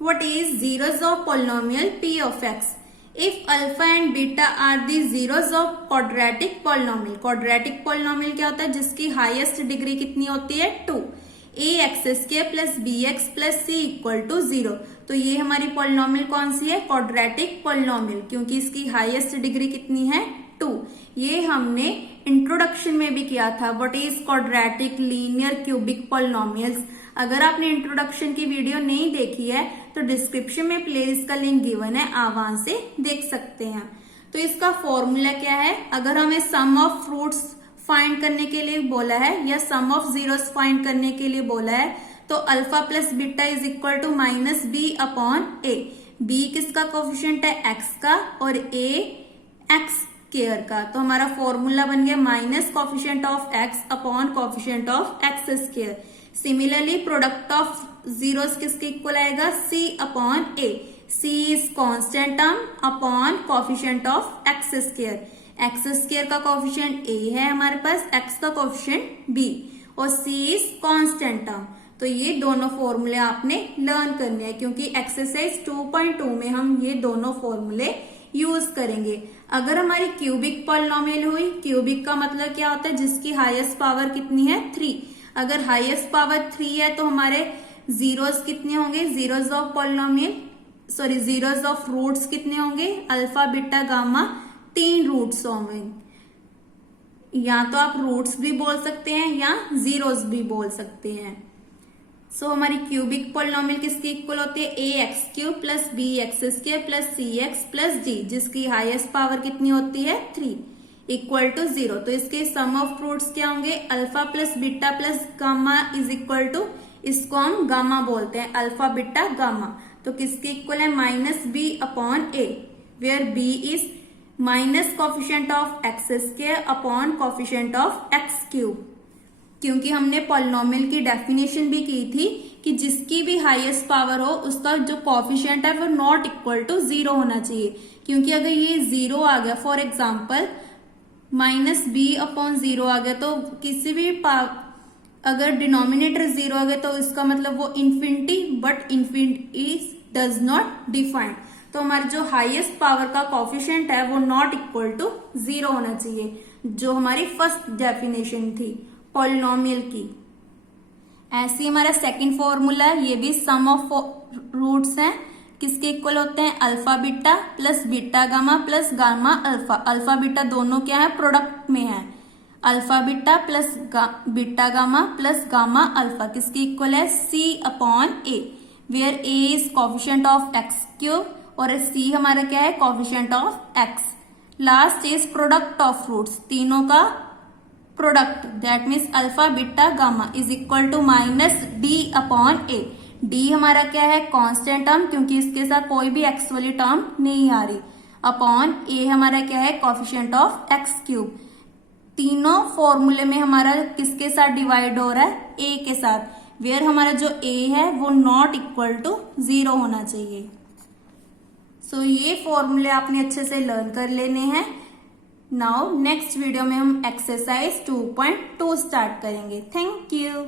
What is zeros of polynomial p of x? If alpha and beta are the zeros of quadratic polynomial. Quadratic polynomial क्या होता है? जिसकी highest degree कितनी होती है? 2. ax² plus bx plus c equal to 0. तो ये हमारी पॉलिनोमियल कौन सी है? क्वाड्रेटिक पॉलिनोमियल, क्योंकि इसकी हाईएस्ट डिग्री कितनी है? 2. ये हमने इंट्रोडक्शन में भी किया था. What is quadratic linear cubic polynomials. अगर आपने इंट्रोडक्शन की वीडियो नहीं देखी है तो डिस्क्रिप्शन में प्लेलिस्ट का लिंक गिवन है, आप वहां से देख सकते हैं. तो इसका फॉर्मूला क्या है? अगर हमें सम ऑफ फ्रूट्स फाइंड करने के लिए बोला है या सम ऑफ जीरोस फाइंड करने के लिए बोला है तो alpha plus beta is equal to minus B upon A. B किसका कोफिशिएंट है? एक्स का, और ए एक्स स्क्वायर का. तो हमारा फॉर्मूला बन गया minus coefficient of x upon coefficient of x square. Similarly product of zeros किसके इक्वल आएगा? C upon a. C is constant term upon coefficient of x square. X square का coefficient a है हमारे पास, x का coefficient b, और c is constant term. तो ये दोनों फॉर्मूले आपने लर्न करने हैं, क्योंकि एक्सरसाइज 2.2 में हम ये दोनों फॉर्मूले यूज करेंगे. अगर हमारी क्यूबिक पॉलिनोमियल हुई, क्यूबिक का मतलब क्या होता है? जिसकी हाईएस्ट पावर कितनी है? 3. अगर हाईएस्ट पावर 3 है तो हमारे जीरोस कितने होंगे? Zeros of polynomial zeros of roots कितने होंगे? अल्फा बीटा गामा 3 रूट्स होंगे. या तो आप रूट्स भी बोल सकते हैं या जीरोस भी बोल सकते हैं. सो हमारी क्यूबिक पॉलिनोमियल किसकी इक्वल होती है? ax³ plus bx² plus cx plus d, जिसकी हाईएस्ट पावर कितनी होती है? 3 इक्वल टू 0. तो इसके सम ऑफ फ्रूट्स क्या होंगे? Alpha plus beta plus gamma is equal to, इसको हम गामा बोलते हैं, अल्फा बीटा गामा. तो किसके इक्वल है? Minus B upon A, where B is minus coefficient of x² upon coefficient of x³. क्योंकि हमने पॉलिनोमियल की डेफिनेशन भी की थी कि जिसकी भी हाईएस्ट पावर हो उसका जो कोफिशिएंट है वो नॉट इक्वल टू 0 होना चाहिए. क्योंकि अगर ये 0 आ गया, for example minus B upon 0 आ गया, तो किसी भी अगर डिनोमिनेटर 0 आ गया तो इसका मतलब वो infinity, but infinity does not define. तो हमारे जो हाईएस्ट पावर का कोफिशिएंट है वो नॉट इक्वल टू 0 होना चाहिए, जो हमारी फर्स्ट डेफिनेशन थी पॉलिनोमियल की. ऐसे हमारा सेकंड फॉर्मूला है, ये भी सम ऑफ रूट्स हैं. किसके इक्वल होते हैं? Alpha beta plus beta gamma plus gamma alpha. Alpha beta दोनों क्या है? प्रोडक्ट में है. Alpha beta plus beta gamma plus gamma alpha किसके इक्वल है? C upon A, where a is coefficient of x³ और सी हमारा क्या है? Coefficient of x. Last is product of roots, तीनों का product, that means alpha beta gamma is equal to minus d upon a. D हमारा क्या है? Constant term, क्योंकि इसके साथ कोई भी एक्स वाली टर्म नहीं आ रही, अपॉन ए हमारा क्या है? Coefficient of x³. तीनों फॉर्मूले में हमारा किसके साथ डिवाइड हो रहा है? ए के साथ, वेयर हमारा जो ए है वो नॉट इक्वल टू 0 होना चाहिए. सो ये फॉर्मूले आपने अच्छे से लर्न कर लेने हैं. नाउ नेक्स्ट वीडियो में हम एक्सरसाइज 2.2 स्टार्ट करेंगे. Thank you.